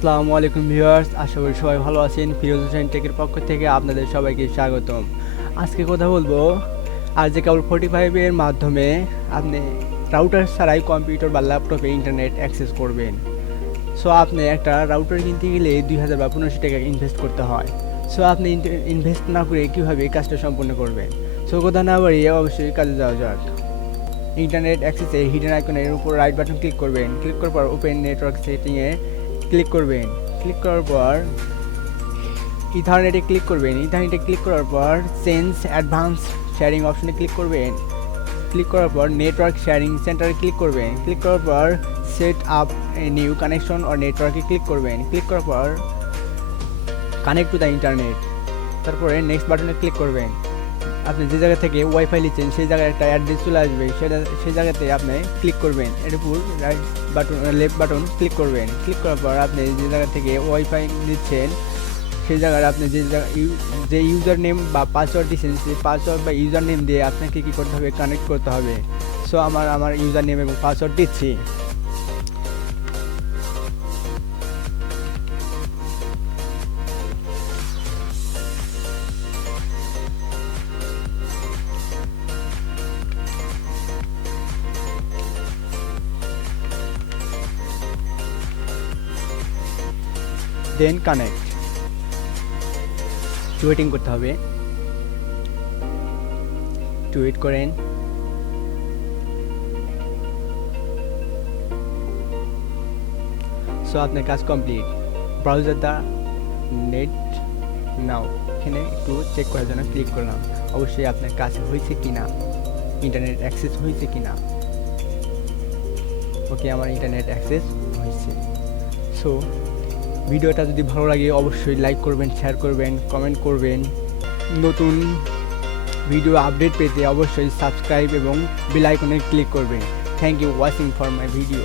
আসসালামু আলাইকুম ভিউয়ার্স, আশা করি সবাই ভালো আছেন। ফিরোজ হোসেন টেকের পক্ষ থেকে আপনাদের সবাইকে স্বাগতম। আজকে কথা বলবো আরজে কেবল 45 এর মাধ্যমে আপনি রাউটার ছাড়াই কম্পিউটার বা ল্যাপটপে ইন্টারনেট অ্যাক্সেস করবেন। সো আপনি একটা রাউটার কিনতে গেলে 2000 বা 1500 টাকা ইনভেস্ট করতে হয়। সো আপনি ইনভেস্ট না করে কীভাবে এই কাজটা সম্পূর্ণ করবেন? সো কথা না বাড়িয়ে অবশ্যই কাজে যাওয়া যাক। ইন্টারনেট অ্যাক্সেসে হিডেন আইকনের উপর রাইট বাটন ক্লিক করবেন। ক্লিক করার পর ওপেন নেটওয়ার্ক সেটিংয়ে ক্লিক করবেন। ক্লিক করার পর ইথারনেটে ক্লিক করবেন। ইথারনেটে ক্লিক করার পর চেঞ্জ অ্যাডভান্স শেয়ারিং অপশনে ক্লিক করবেন। ক্লিক করার পর নেটওয়ার্ক শেয়ারিং সেন্টারে ক্লিক করবেন। ক্লিক করার পর set up a new connection or নেটওয়ার্কে ক্লিক করবেন। ক্লিক করার পর কানেক্ট টু দ্য ইন্টারনেট, তারপরে নেক্সট বাটনে ক্লিক করবেন। আপনি যে জায়গা থেকে ওয়াইফাই নিচ্ছেন সেই জায়গায় একটা অ্যাড্রেস চলে আসবে, সেই জায়গাতে আপনি ক্লিক করবেন। এর উপর right button left button click করবেন। ক্লিক করার পর আপনি যে জায়গা থেকে ওয়াইফাই নিচ্ছেন সেই জায়গায় আপনি যে ইউজার নেম বা পাসওয়ার্ড দিচ্ছেন সেই পাসওয়ার্ড বা ইউজার নেম দিয়ে আপনাকে কী করতে হবে, কানেক্ট করতে হবে। সো আমার ইউজার নেম এবং পাসওয়ার্ড দিচ্ছি। দেন কানেক্ট, ওয়েটিং করতে হবে। ওয়েট করেন। সো আপনার কাজ কমপ্লিট। ব্রাউজার দ্য নেট নাও, এখানে একটু চেক করার জন্য ক্লিক করলাম। অবশ্যই আপনার কাজ হয়েছে কি না, ইন্টারনেট অ্যাক্সেস হয়েছে কি না। ওকে, আমার ইন্টারনেট অ্যাক্সেস হয়েছে। সো ভিডিওটা যদি ভালো লাগে অবশ্যই লাইক করবেন, শেয়ার করবেন, কমেন্ট করবেন। নতুন ভিডিও আপডেট পেতে অবশ্যই সাবস্ক্রাইব এবং বেল আইকনে ক্লিক করবেন। Thank you watching for my video.